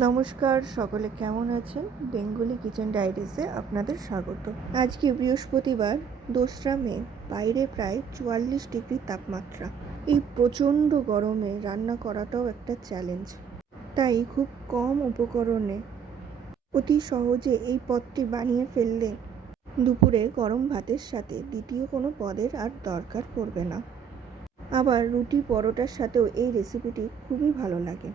নমস্কার, সকলে কেমন আছেন? বেঙ্গলি কিচেন ডায়েরিজে আপনাদের স্বাগত। আজকে বৃহস্পতিবার 2রা মে। বাইরে প্রায় 44 ডিগ্রি তাপমাত্রা। এই প্রচণ্ড গরমে রান্না করাটাও একটা চ্যালেঞ্জ। তাই খুব কম উপকরণে অতি সহজে এই পদটি বানিয়ে ফেললে দুপুরে গরম ভাতের সাথে দ্বিতীয় কোনো পদের আর দরকার পড়বে না। আবার রুটি পরোটার সাথেও এই রেসিপিটি খুবই ভালো লাগে।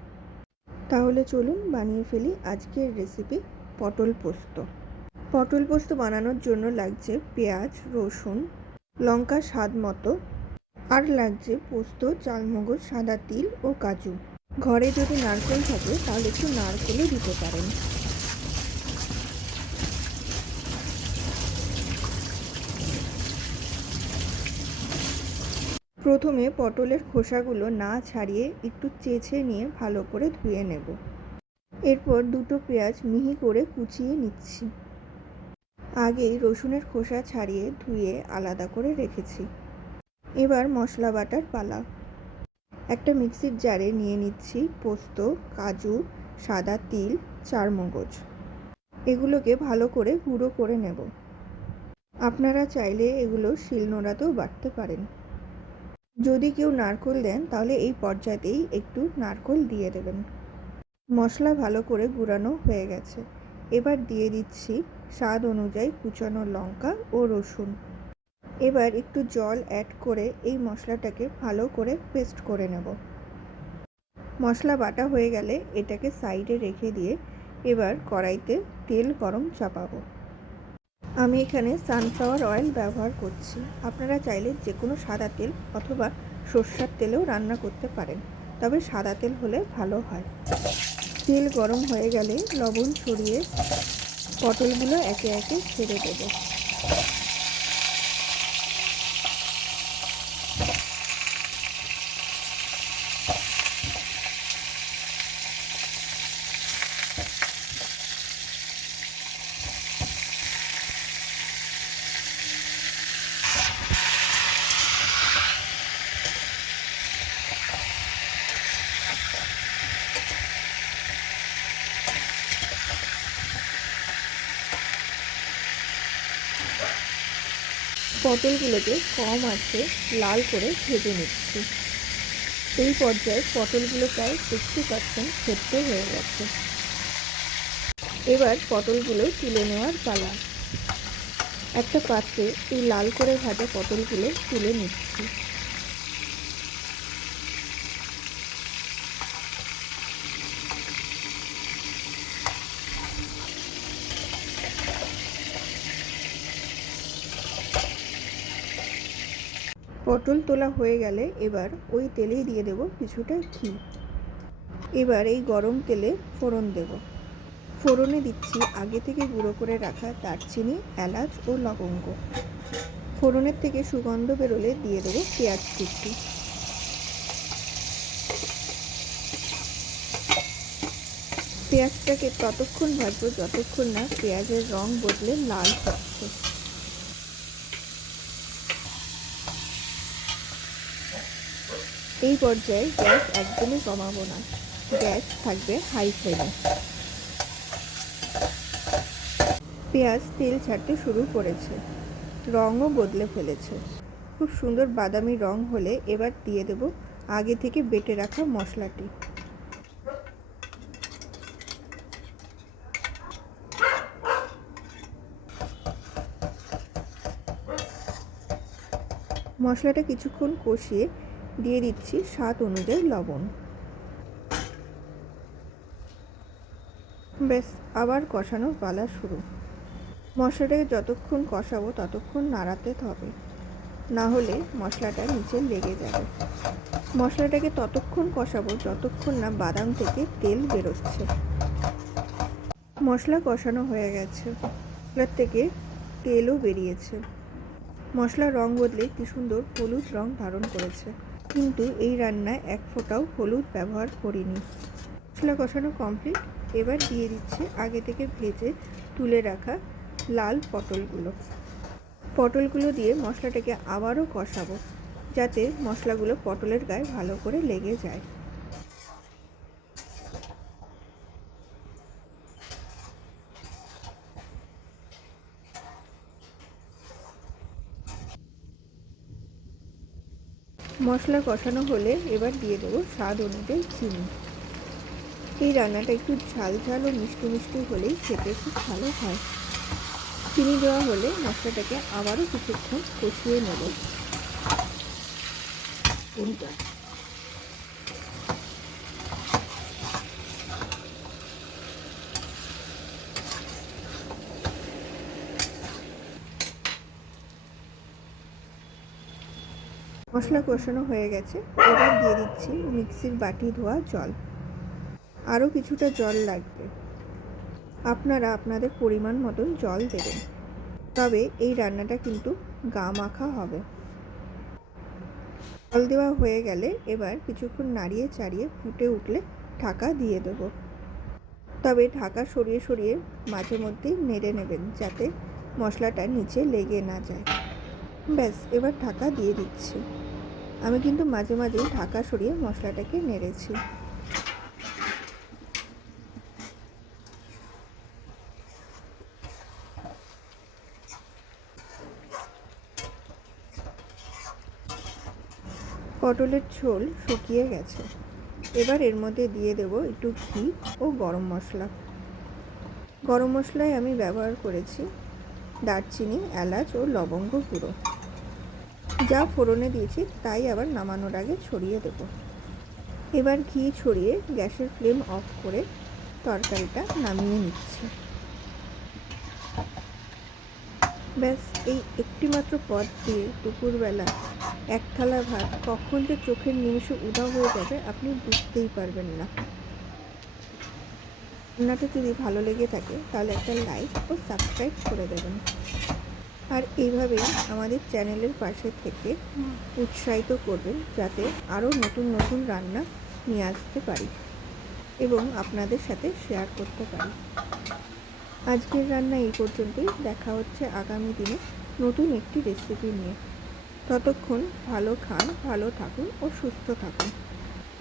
তাহলে চলুন বানিয়ে ফেলি আজকের রেসিপি পটল পোস্ত। পটল পোস্ত বানানোর জন্য লাগছে পেঁয়াজ, রসুন, লঙ্কা স্বাদ মতো, আর লাগছে পোস্ত, চালমগজ, সাদা তিল ও কাজু। ঘরে যদি নারকেল থাকে তাহলে একটু নারকেলও দিতে পারেন। প্রথমে পটলের খোসাগুলো না ছাড়িয়ে একটু চেঁচে নিয়ে ভালো করে ধুয়ে নেব। এরপর দুটো পেঁয়াজ মিহি করে কুচিয়ে নিচ্ছি। আগেই রসুনের খোসা ছাড়িয়ে ধুয়ে আলাদা করে রেখেছি। এবার মশলা বাটার পালা। একটা মিক্সির জারে নিয়ে নিচ্ছি পোস্ত, কাজু, সাদা তিল, চারমগজ। এগুলোকে ভালো করে গুঁড়ো করে নেব। আপনারা চাইলে এগুলো শিলনোড়াতেও বাটতে পারেন। যদি কেউ নারকেল দেন তাহলে এই পর্যায়েতেই একটু নারকেল দিয়ে দেবেন। মশলা ভালো করে গুঁড়ানো হয়ে গেছে। এবার দিয়ে দিচ্ছি স্বাদ অনুযায়ী কুচানো লঙ্কা ও রসুন। এবার একটু জল অ্যাড করে এই মশলাটাকে ভালো করে পেস্ট করে নেব। মশলা বাটা হয়ে গেলে এটাকে সাইডে রেখে দিয়ে এবার কড়াইতে তেল গরম চাপাবো। আমি এখানে সানফ্লাওয়ার অয়েল ব্যবহার করছি। আপনারা চাইলে যে কোনো সাদা তেল অথবা সর্ষের তেলেও রান্না করতে পারেন, তবে সাদা তেল হলে ভালো হয়। তেল গরম হয়ে গেলে লবণ ছড়িয়ে পটলগুলো একে একে ছেড়ে দেব। পটলগুলোকে কম আঁচে লাল করে ভেজে নিচ্ছি। এই পর্যায়ে পটলগুলো প্রায় 60% সেদ্ধ হয়ে গেছে। এবার পটলগুলো তুলে নেওয়ার পালা। একটা পাত্রে এই লাল করে ভাজা পটলগুলো তুলে নিচ্ছি। পটল তোলা হয়ে গেলে এবার ওই তেলেই দিয়ে দেব কিছুটা ঘি। এবার এই গরম তেলে ফোড়ন দেব। ফোড়নে দিচ্ছি আগে থেকে গুঁড়ো করে রাখা দারচিনি, এলাচ ও লবঙ্গ। ফোড়নের থেকে সুগন্ধ বেরোলে দিয়ে দেবো পেঁয়াজ কুচি। পেঁয়াজটাকে ততক্ষণ ভাজবো যতক্ষণ না পেঁয়াজের রং বদলে লাল হচ্ছে। এই পর্যায়ে গ্যাস একদমই কমাবো না, গ্যাস থাকবে হাই ফ্লেমে। পেঁয়াজ তেল ছাড়তে শুরু করেছে, রঙও বদলে ফেলেছে। খুব সুন্দর বাদামি রং হলে এবার দিয়ে দেব আগে থেকে বেটে রাখা মশলাটি। মশলাটা কিছুক্ষণ কষিয়ে দিয়ে দিচ্ছি স্বাদ অনুযায়ী লবণ। ব্যাস, আবার কষানোর পালা শুরু। মশলাটাকে যতক্ষণ কষাবো ততক্ষণ নাড়াতে হবে, না হলে মশলাটা নিচে লেগে যাবে। মশলাটাকে ততক্ষণ কষাবো যতক্ষণ না বাদাম থেকে তেল বেরোচ্ছে। মশলা কষানো হয়ে গেছে, মশলার থেকে তেলও বেরিয়েছে। মশলার রং বদলে কি সুন্দর হলুদ রং ধারণ করেছে, কিন্তু এই রান্নায় এক ফোঁটাও হলুদ ব্যবহার করিনি। মশলা কষানো কমপ্লিট। এবার দিয়ে দিচ্ছে আগে থেকে ভেজে তুলে রাখা লাল পটলগুলো দিয়ে মশলাটাকে আবারও কষাবো, যাতে মশলাগুলো পটলের গায়ে ভালো করে লেগে যায়। মশলা কষানো হলে এবার দিয়ে দেবো স্বাদ অনুযায়ী চিনি। এই রান্নাটা একটু ঝাল ঝাল ও মিষ্টি মিষ্টি হলেই খেতে খুব ভালো হয়। চিনি দেওয়া হলে মশলাটাকে আবারও কিছুক্ষণ কষিয়ে নেব। মশলা কষানো হয়ে গেছে, এবার দিয়ে দিচ্ছি মিক্সির বাটি ধোয়া জল। আরও কিছুটা জল লাগবে, আপনারা আপনাদের পরিমাণ মতন জল দেবেন। তবে এই রান্নাটা কিন্তু গা মাখা হবে। জল দেওয়া হয়ে গেলে এবার কিছুক্ষণ নাড়িয়ে চাড়িয়ে ফুটে উঠলে ঢাকা দিয়ে দেব। তবে ঢাকা সরিয়ে সরিয়ে মাঝে মধ্যেই নেড়ে নেবেন, যাতে মশলাটা নিচে লেগে না যায়। ব্যাস, এবার ঢাকা দিয়ে দিচ্ছি। আমি কিন্তু মাঝে মাঝেই ঢাকা সরিয়ে মশলাটাকে নেড়েছি। পটলের ঝোল শুকিয়ে গেছে, এবার এর মধ্যে দিয়ে দেব একটু ঘি ও গরম মশলা। গরম মশলায় আমি ব্যবহার করেছি দারচিনি, এলাচ ও লবঙ্গ গুঁড়ো। যা ফোড়নে দিয়েছি তাই আবার নামানোর আগে ছড়িয়ে দেব। এবার ঘি ছড়িয়ে গ্যাসের ফ্লেম অফ করে তরকারিটা নামিয়ে নিচ্ছি। ব্যাস, এই একটিমাত্র পদ দিয়ে দুপুরবেলা এক থালা ভাত কখন যে চোখের নিমেষে উধাও হয়ে যাবে আপনি বুঝতেই পারবেন না। রান্নাটা যদি ভালো লেগে থাকে তাহলে একটা লাইক ও সাবস্ক্রাইব করে দেবেন। আর এইভাবেই আমাদের চ্যানেলের পাশে থেকে উৎসাহিত করবেন, যাতে আরও নতুন নতুন রান্না নিয়ে আসতে পারি এবং আপনাদের সাথে শেয়ার করতে পারি। আজকের রান্না এই পর্যন্তই। দেখা হচ্ছে আগামী দিনে নতুন একটি রেসিপি নিয়ে। ততক্ষণ ভালো খান, ভালো থাকুন ও সুস্থ থাকুন।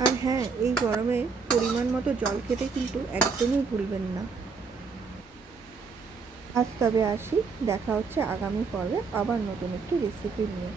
আর হ্যাঁ, এই গরমে পরিমাণ মতো জল খেতে কিন্তু একদমই ভুলবেন না। আজ তবে আসি, দেখা হচ্ছে আগামী পর্বে আবার নতুন একটি রেসিপি নিয়ে।